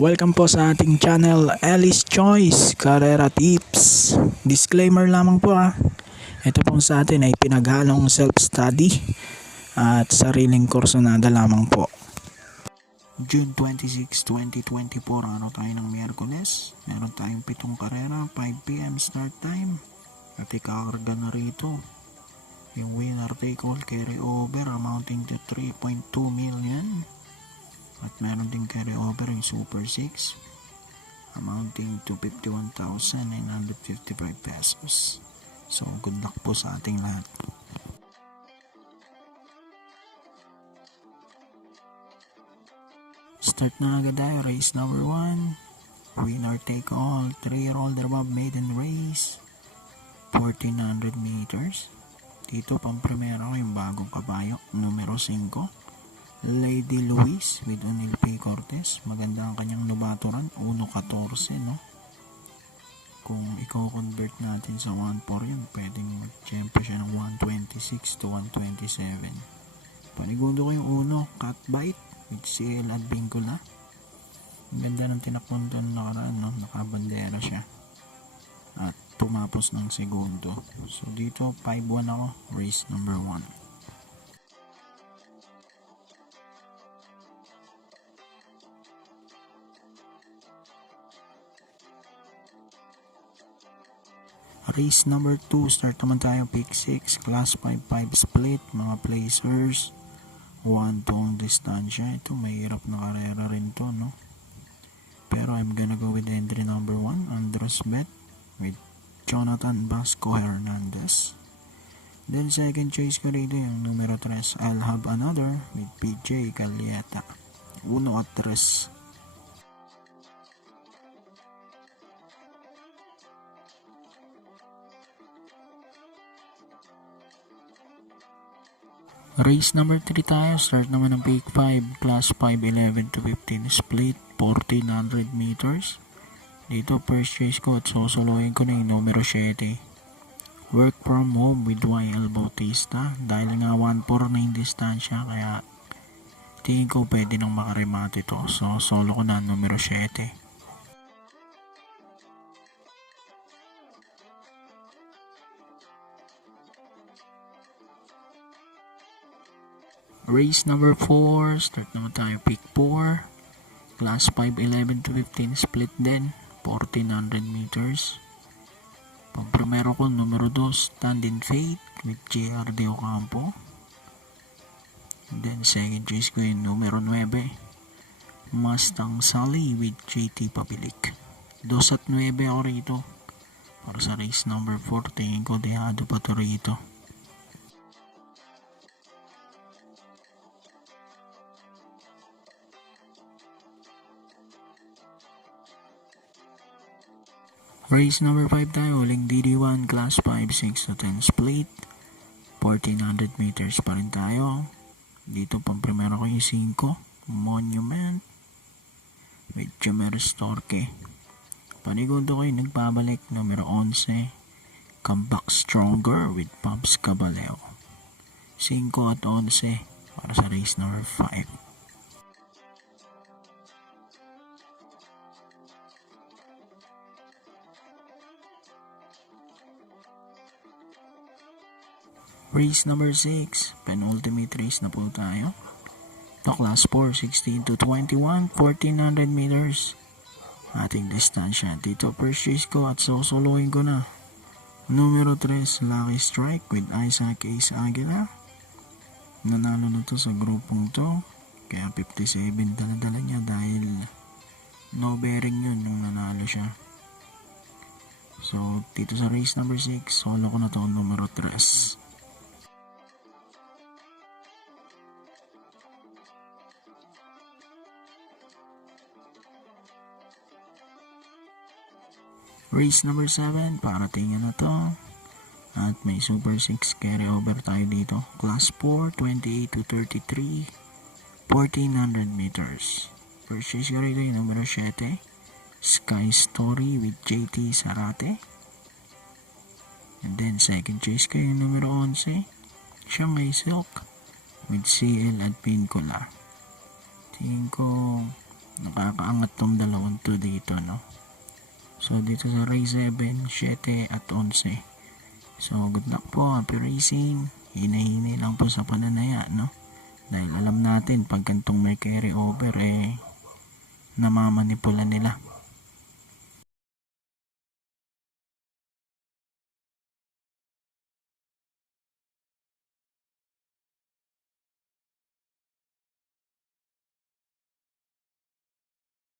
Welcome po sa ating channel, Alice Choice Carrera Tips. Disclaimer lamang po ito pong sa atin ay pinaghalong self-study at sariling kursunada lamang po. June 26, 2024, araw tayo ng Miyerkules. Meron tayong 7 karera, 5 PM start time. At ikakarga na rito yung winner take all carry over amounting to 3.2 million. At meron din carry over yung Super 6 amounting to 51,955 pesos. So good luck po sa ating lahat. Start na agad tayo. Race number 1, winner take all 3-year-old above maiden race, 1400 meters. Dito pang primero yung bagong kabayo, numero 5, Lady Louise with Unil P. Cortez. Maganda ang kanyang nubaturan, 1.14 no. Kung i-convert natin sa 1.4 yun, pwedeng mag-champion siya ng 126 to 127. Panigundo ko yung uno, Cat Bite with CL Advincula. Ang ganda ng tinakbon doon nakaraan, no? Nakabandera siya at tumapos ng segundo. So dito 5-1 ako, race number 1. Race number 2, start naman tayo, pick 6, class 5-5 split, mga placers, 1-2 ang distansya. Ito mahirap na karera rin to, no? Pero I'm gonna go with entry number 1, Andros Bet with Jonathan Vasco Hernandez. Then second choice ko rito yung numero 3, I'll Have Another with PJ Calieta, 1-3. Race number 3 tayo, start naman ng pick 5, class 5-11 to 15 split, 1400 meters. Dito first choice ko at sosolohin ko na yung numero 7, Work From Home with YL Bautista. Dahil nga 1.4 na yung distansya, kaya tingin ko pwede nang makarimate ito. So solo ko na numero 7. Race number 4, start naman tayo, pick 4, class 5-11 to 15 split din, 1400 meters. Pang-primero ko numero 2, Stand in Faith with JR De Ocampo. And then second choice ko yung numero 9, Mustang Sally with JT Pabilik. 2-9 ako rito. Para sa race number 4, tingin ko dehado pa to rito. Race number 5 tayo, huling DD1, class 5-6 to 10 split, 1400 meters pa rin tayo. Dito pang primero ko yung 5, Monument with Jameris Torque. Panigundo ko yung nagbabalik, numero 11, Come Back Stronger with Pops Caballero. 5 at 11 para sa race number 5. Race number 6, penultimate race na po tayo. Ito class 4, 16 to 21, 1400 meters. Ating distansya. Dito first choice ko at sosolohin ko na. Numero 3, Lucky Strike with Isaac Ace Aguila. Nanalo na to sa grupong to. Kaya 57 dala-dala niya dahil no bearing yun nung nanalo siya. So dito sa race number 6, solo ko na to, numero 3. Race number 7, parating na to. At may Super 6 carry over tayo dito. Class 4, 28 to 33, 1400 meters. First choice ko rito yung numero 7, Sky Story with JT Sarate. And then second choice ko yung numero 11, Shanghai Silk with CL Advincula. Tingin ko Nakakaangat tong dalawang to dito, no? So, dito sa race 7, 7 at 11. So, good luck po, happy racing. Hinahinay lang po sa pananaya, no? Dahil alam natin, pag gantong may carry over, namamanipula nila.